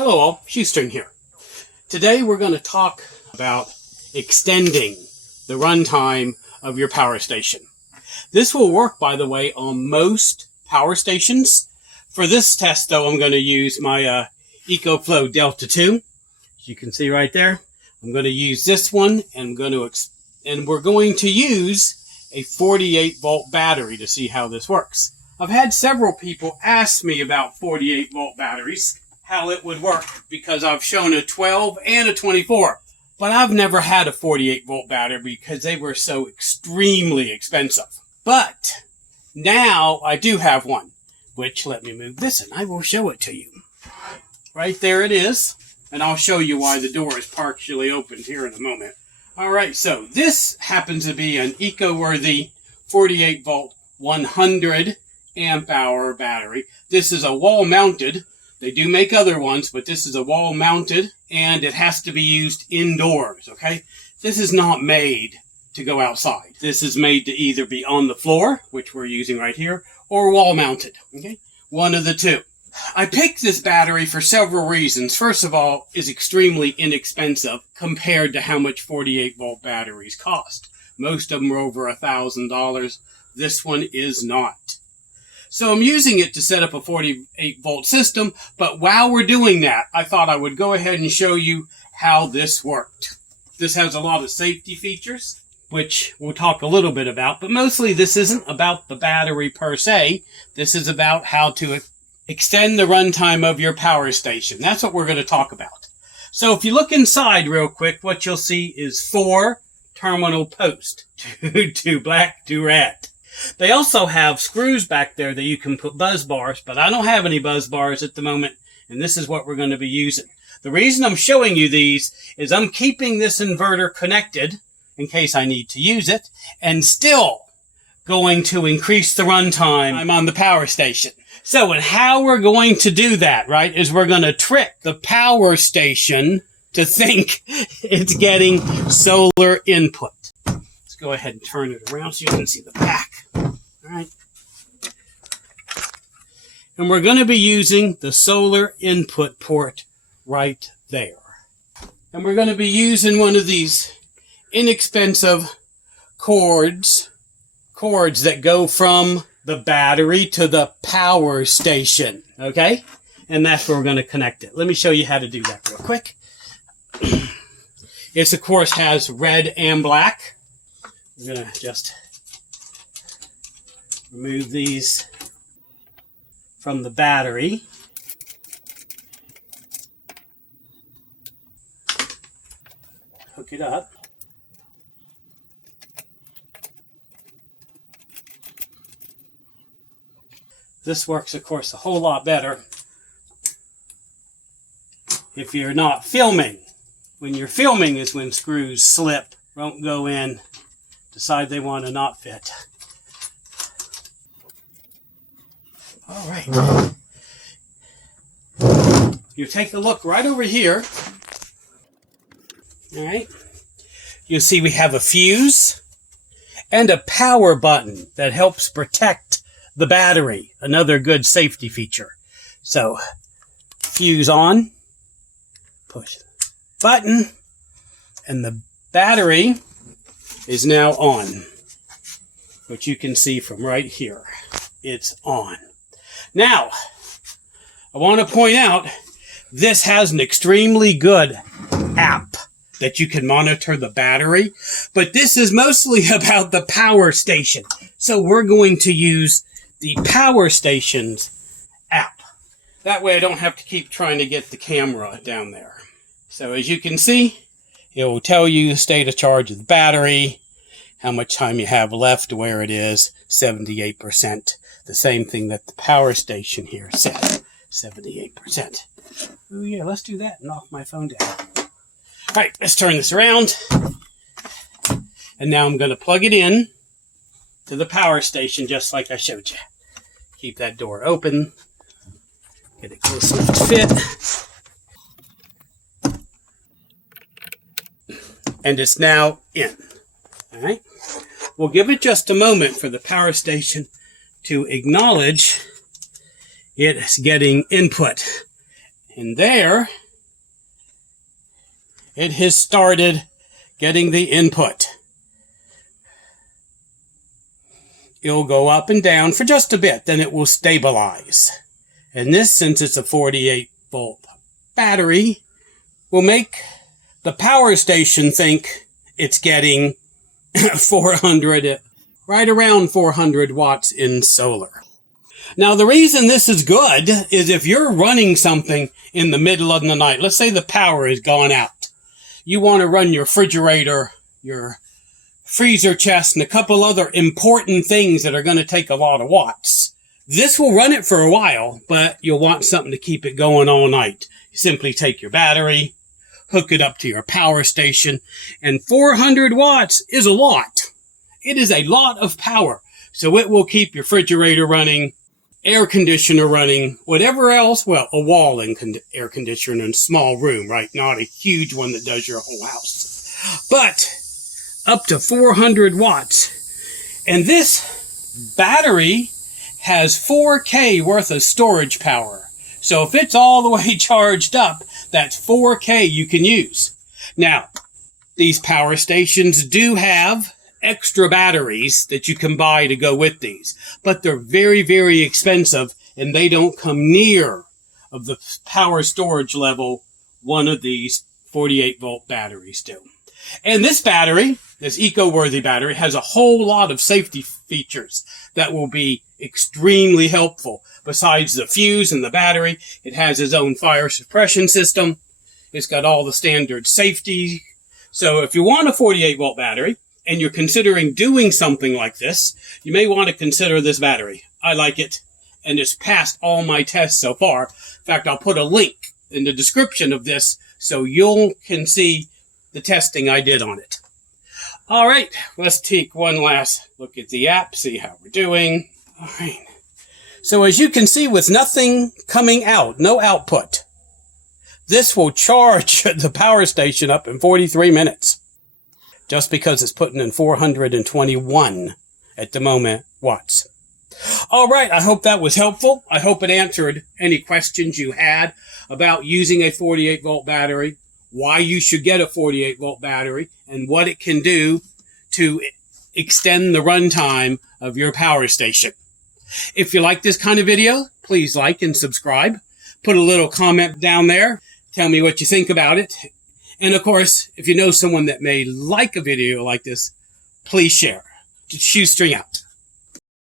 Hello all, Shoestring here. Today we're going to talk about extending the runtime of your power station. This will work, by the way, on most power stations. For this test, though, I'm going to use my EcoFlow Delta 2. As you can see right there, I'm going to use this one, and we're going to use a 48-volt battery to see how this works. I've had several people ask me about 48-volt batteries, how it would work, because I've shown a 12 and a 24. But I've never had a 48-volt battery because they were so extremely expensive. But now I do have one, which, let me move this and I will show it to you. Right there it is. And I'll show you why the door is partially opened here in a moment. Alright, so this happens to be an eco-worthy 48-volt 100 amp hour battery. This is a wall-mounted. They do make other ones, but this is a wall-mounted, and it has to be used indoors, okay? This is not made to go outside. This is made to either be on the floor, which we're using right here, or wall-mounted, okay? One of the two. I picked this battery for several reasons. First of all, it's extremely inexpensive compared to how much 48-volt batteries cost. Most of them are over $1,000. This one is not. So I'm using it to set up a 48-volt system, but while we're doing that, I thought I would go ahead and show you how this worked. This has a lot of safety features, which we'll talk a little bit about, but mostly this isn't about the battery per se. This is about how to extend the runtime of your power station. That's what we're going to talk about. So if you look inside real quick, what you'll see is 4 terminal posts, two black, 2 red. They also have screws back there that you can put buzz bars, but I don't have any buzz bars at the moment, and this is what we're going to be using. The reason I'm showing you these is I'm keeping this inverter connected in case I need to use it, and still going to increase the runtime on the power station. So, and how we're going to do that, right, is we're going to trick the power station to think it's getting solar input. Let's go ahead and turn it around so you can see the back. All right. And we're going to be using the solar input port right there. And we're going to be using one of these inexpensive cords that go from the battery to the power station. Okay? And that's where we're going to connect it. Let me show you how to do that real quick. It, of course, has red and black. I'm going to just remove these from the battery. Hook it up. This works, of course, a whole lot better if you're not filming. When you're filming is when screws slip, won't go in, decide they want to not fit. All right. You take a look right over here. All right. You'll see we have a fuse and a power button that helps protect the battery. Another good safety feature. So, fuse on, push button, and the battery is now on, which you can see from right here. It's on. Now, I want to point out, this has an extremely good app that you can monitor the battery, but this is mostly about the power station. So we're going to use the power station's app. That way I don't have to keep trying to get the camera down there. So as you can see, it will tell you the state of charge of the battery, how much time you have left, where it is, 78%. The same thing that the power station here said, 78%. Oh yeah, let's do that and knock my phone down. All right, let's turn this around. And now I'm going to plug it in to the power station just like I showed you. Keep that door open. Get it close enough to fit. And it's now in. All right. We'll give it just a moment for the power station to acknowledge it's getting input. And there, it has started getting the input. It'll go up and down for just a bit, then it will stabilize. And this, since it's a 48-volt battery, will make the power station think it's getting 400, right around 400 watts in solar. Now, the reason this is good is if you're running something in the middle of the night, let's say the power has gone out. You want to run your refrigerator, your freezer chest, and a couple other important things that are going to take a lot of watts. This will run it for a while, but you'll want something to keep it going all night. You simply take your battery, hook it up to your power station, and 400 watts is a lot. It is a lot of power. So it will keep your refrigerator running, air conditioner running, whatever else, well, a wall air conditioner in a small room, right? Not a huge one that does your whole house. But up to 400 watts. And this battery has 4K worth of storage power. So if it's all the way charged up, that's 4K you can use. Now, these power stations do have extra batteries that you can buy to go with these, but they're very, very expensive, and they don't come near of the power storage level one of these 48-volt batteries do. And this battery, this eco-worthy battery, has a whole lot of safety features that will be extremely helpful. Besides the fuse and the battery, it has its own fire suppression system. It's got all the standard safety. So if you want a 48-volt battery, and you're considering doing something like this, you may want to consider this battery. I like it, and it's passed all my tests so far. In fact, I'll put a link in the description of this so you can see the testing I did on it. All right, let's take one last look at the app, see how we're doing. All right. So as you can see, with nothing coming out, no output, this will charge the power station up in 43 minutes. Just because it's putting in 421 at the moment watts. All right, I hope that was helpful. I hope it answered any questions you had about using a 48-volt battery, why you should get a 48-volt battery, and what it can do to extend the runtime of your power station. If you like this kind of video, please like and subscribe. Put a little comment down there. Tell me what you think about it. And of course, if you know someone that may like a video like this, please share. Shoestring out.